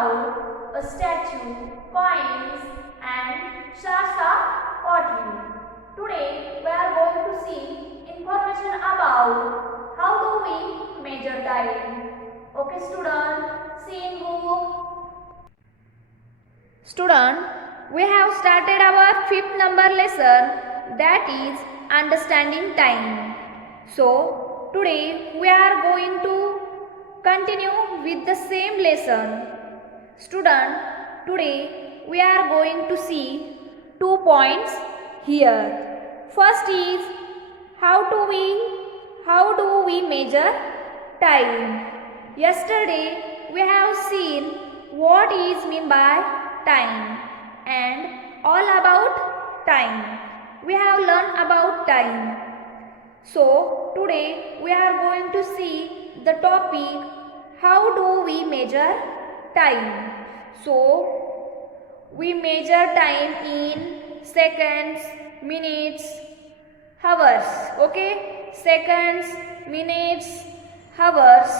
about a statue, coins and shards of pottery. Today we are going to see information about how do we measure time. Okay student, see in book. Student, we have started our 5th number lesson, that is understanding time. So today we are going to continue with the same lesson. Student, today we are going to see 2 points here. First is how do we measure time. Yesterday we have seen what is meant by time and all about time. We have learned about time. So today we are going to see the topic how do we measure time. So we measure time in seconds, minutes, hours. Okay, seconds, minutes, hours,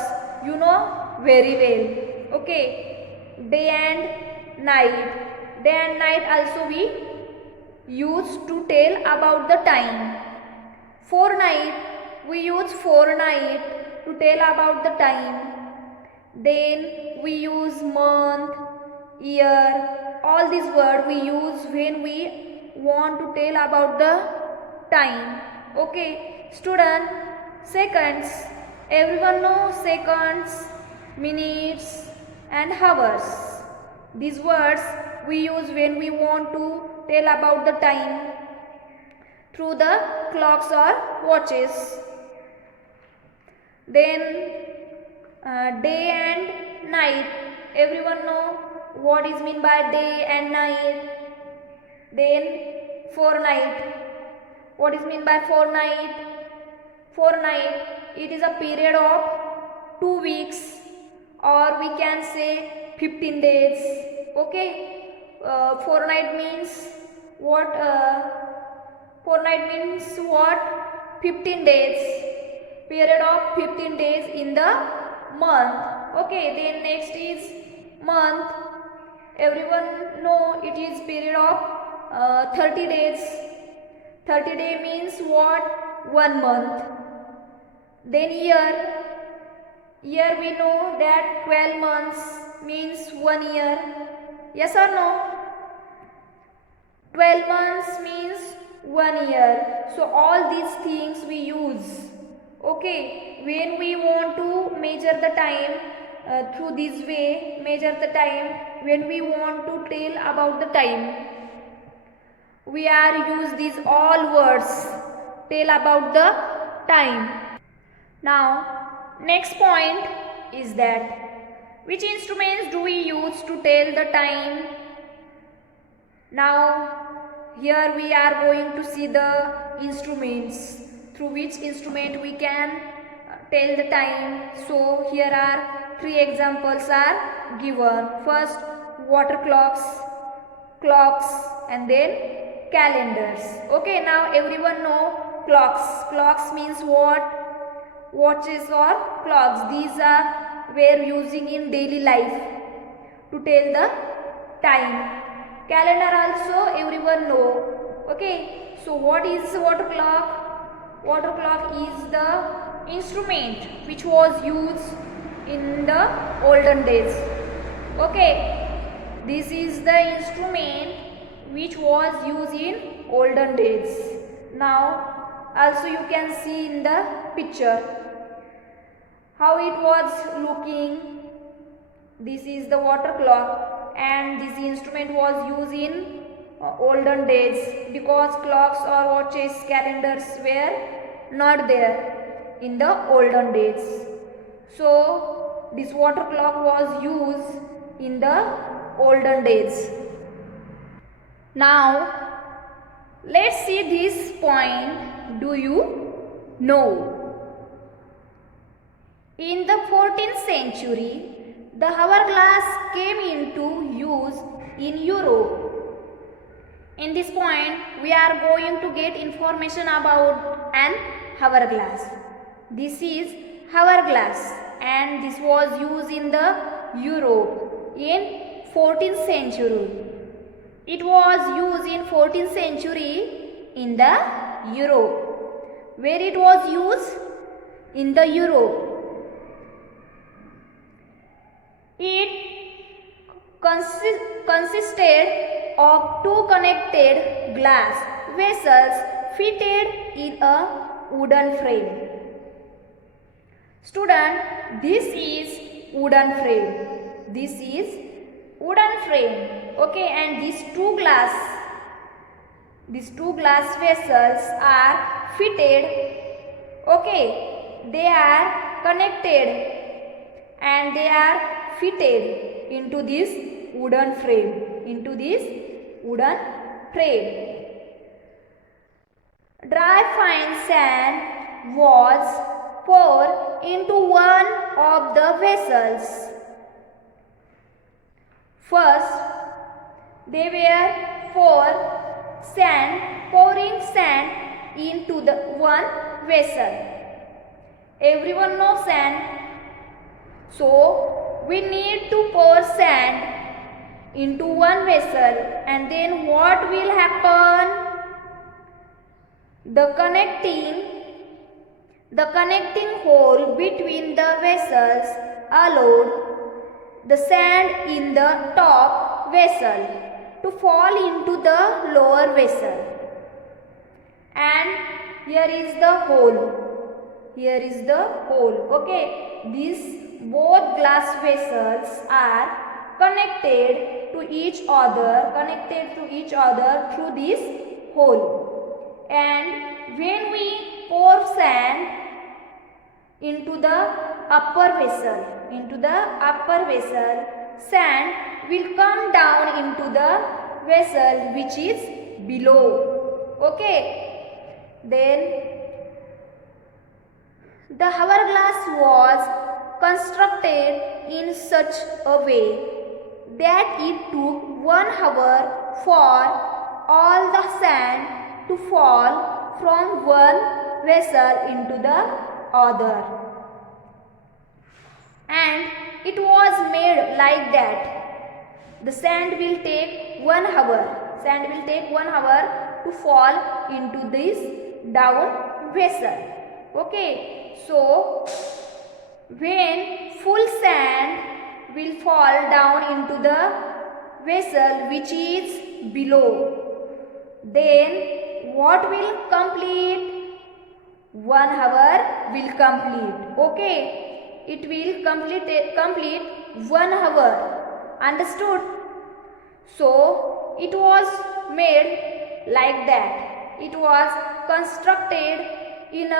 you know very well. Okay, day and night. Day and night also we use to tell about the time. Fortnight, we use fortnight to tell about the time. Then we use month, year, all these words we use when we want to tell about the time. Okay, student, seconds, everyone knows seconds, minutes and hours. These words we use when we want to tell about the time through the clocks or watches. Then day and night, everyone know what is meant by day and night. Then fortnight, what is meant by fortnight? Fortnight, it is a period of 2 weeks or we can say 15 days. Okay, fortnight means what? Fortnight means what? 15 days. Period of 15 days in the month. Okay, then next is month. Everyone know it is period of 30 days. 30 days means what? 1 month. Then year. Year we know that 12 months means 1 year. Yes or no? 12 months means 1 year. So all these things we use. Okay, when we want to measure the time through this way, measure the time, when we want to tell about the time, we are use these all words, tell about the time. Now, next point is that which instruments do we use to tell the time? Now, here we are going to see the instruments through which instrument we can tell the time. So here are 3 examples are given. First, water clocks, clocks and then calendars. Okay, now everyone know clocks. Clocks means what? Watches or clocks. These are we are using in daily life to tell the time. Calendar also everyone know. Okay, so what is water clock? Water clock is the instrument which was used in the olden days. Okay, this is the instrument which was used in olden days. Now also you can see in the picture how it was looking. This is the water clock and this instrument was used in olden days because clocks or watches, calendars were not there in the olden days. So this water clock was used in the olden days. Now let's see this point. Do you know? In the 14th century, the hourglass came into use in Europe. In this point, we are going to get information about an hourglass. This is hourglass and this was used in the Europe in 14th century. It was used in 14th century in the Europe. Where it was used? In the Europe. It consisted of two connected glass vessels fitted in a wooden frame. Student, this is wooden frame. This is wooden frame. Okay, and these two glass vessels are fitted. Okay, they are connected and they are fitted into this wooden frame. Dry fine sand was poured into one of the vessels. First, they were pouring sand into the one vessel. Everyone knows sand. So, we need to pour sand into one vessel, and then what will happen? The connecting hole between the vessels allowed the sand in the top vessel to fall into the lower vessel. And here is the hole. Okay, these both glass vessels are connected to each other through this hole. And when we pour sand into the upper vessel, sand will come down into the vessel which is below. Okay, then the hourglass was constructed in such a way that it took 1 hour for all the sand to fall from one vessel into the other. And it was made like that. The sand will take 1 hour. To fall into this down vessel. Okay. So, when full sand will fall down into the vessel which is below, then what will complete? 1 hour will complete. Okay, it will complete 1 hour. Understood? So, it was made like that. It was constructed in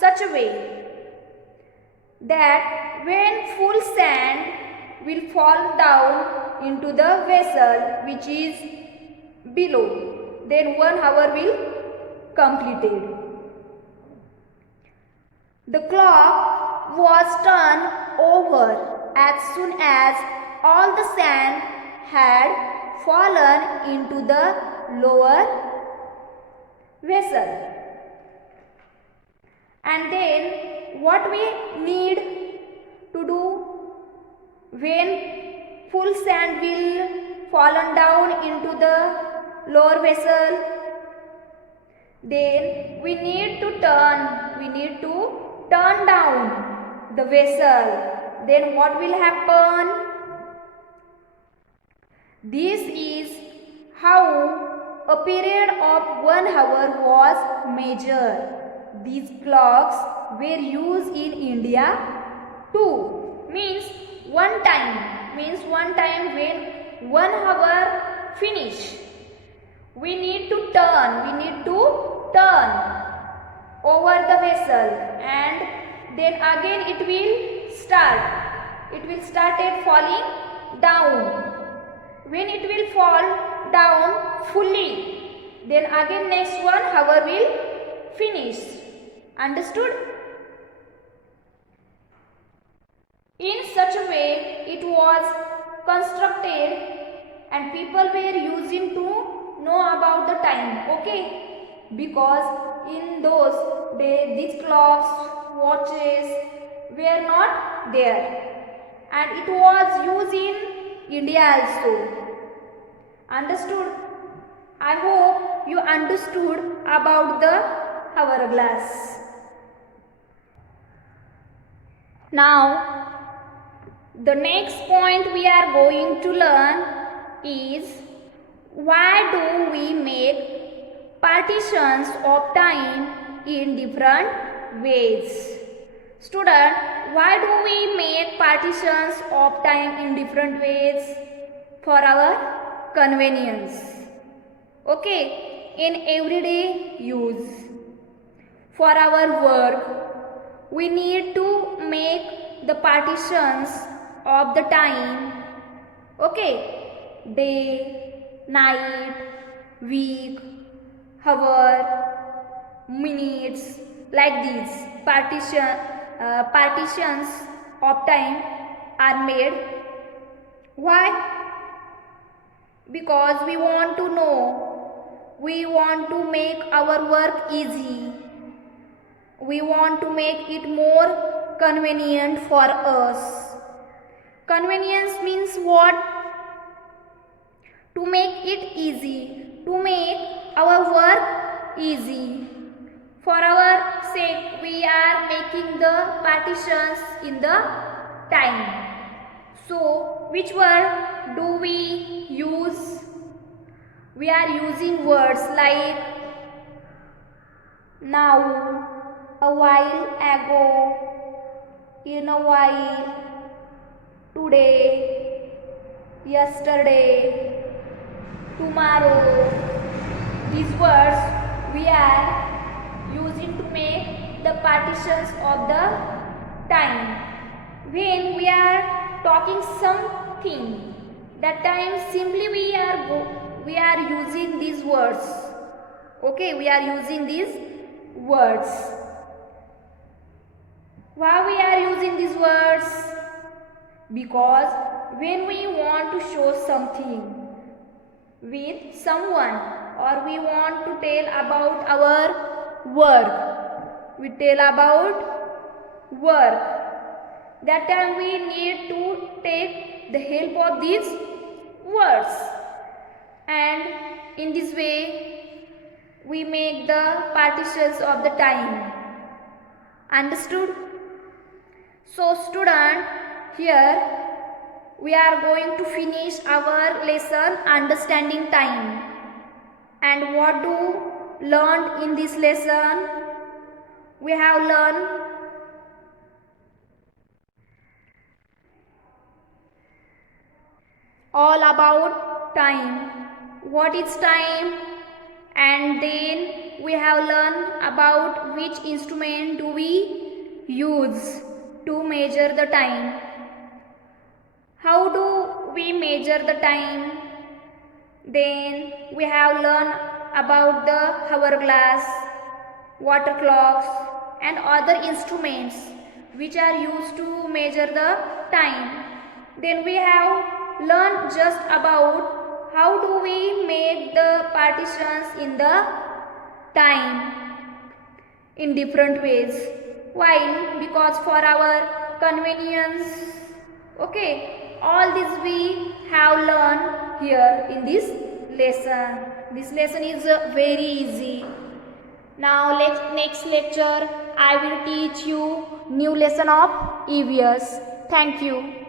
such a way that when full sand will fall down into the vessel which is below, then 1 hour will completed. The clock was turned over as soon as all the sand had fallen into the lower vessel. And then what we need to do when full sand will fallen down into the lower vessel? Then we need to turn down the vessel. Then what will happen? This is how a period of 1 hour was measured. These clocks were used in India too. Means one time when 1 hour finish, we need to turn over the vessel, and then again it will start falling down. When it will fall down fully, then again next 1 hour will finish. Understood? In such a way it was constructed, and people were using to know about the time. Okay, because in those days these clocks, watches were not there, and it was used in India also. Understood? I hope you understood about the hourglass. Now, the next point we are going to learn is why do we make partitions of time in different ways? Student, why do we make partitions of time in different ways? For our convenience. Okay, in everyday use. For our work, we need to make the partitions of the time. Okay, day, night, week, hour, minutes, like these partitions of time are made. Why? Because we want to know, we want to make our work easy, we want to make it more convenient for us. Convenience means what? To make it easy, to make our work easy. For our sake, we are making the partitions in the time. So, which word do we use? We are using words like now, a while ago, in a while, today, yesterday, tomorrow. These words we are using to make the partitions of the time. When we are talking something, that time simply we are using these words. Okay, we are using these words. Why we are using these words? Because when we want to show something with someone, or we want to tell about our work, we tell about work, that time we need to take the help of these words, and in this way we make the partitions of the time. Understood? So student, here we are going to finish our lesson understanding time. And what do learned in this lesson? We have learned all about time. What is time? And then we have learned about which instrument do we use to measure the time. How do we measure the time? Then we have learned about the hourglass, water clocks and other instruments which are used to measure the time. Then we have learned just about how do we make the partitions in the time in different ways. Why? Because for our convenience. Okay, all this we have learned here in this lesson. This lesson is very easy. Now next lecture I will teach you new lesson of EVS. Thank you.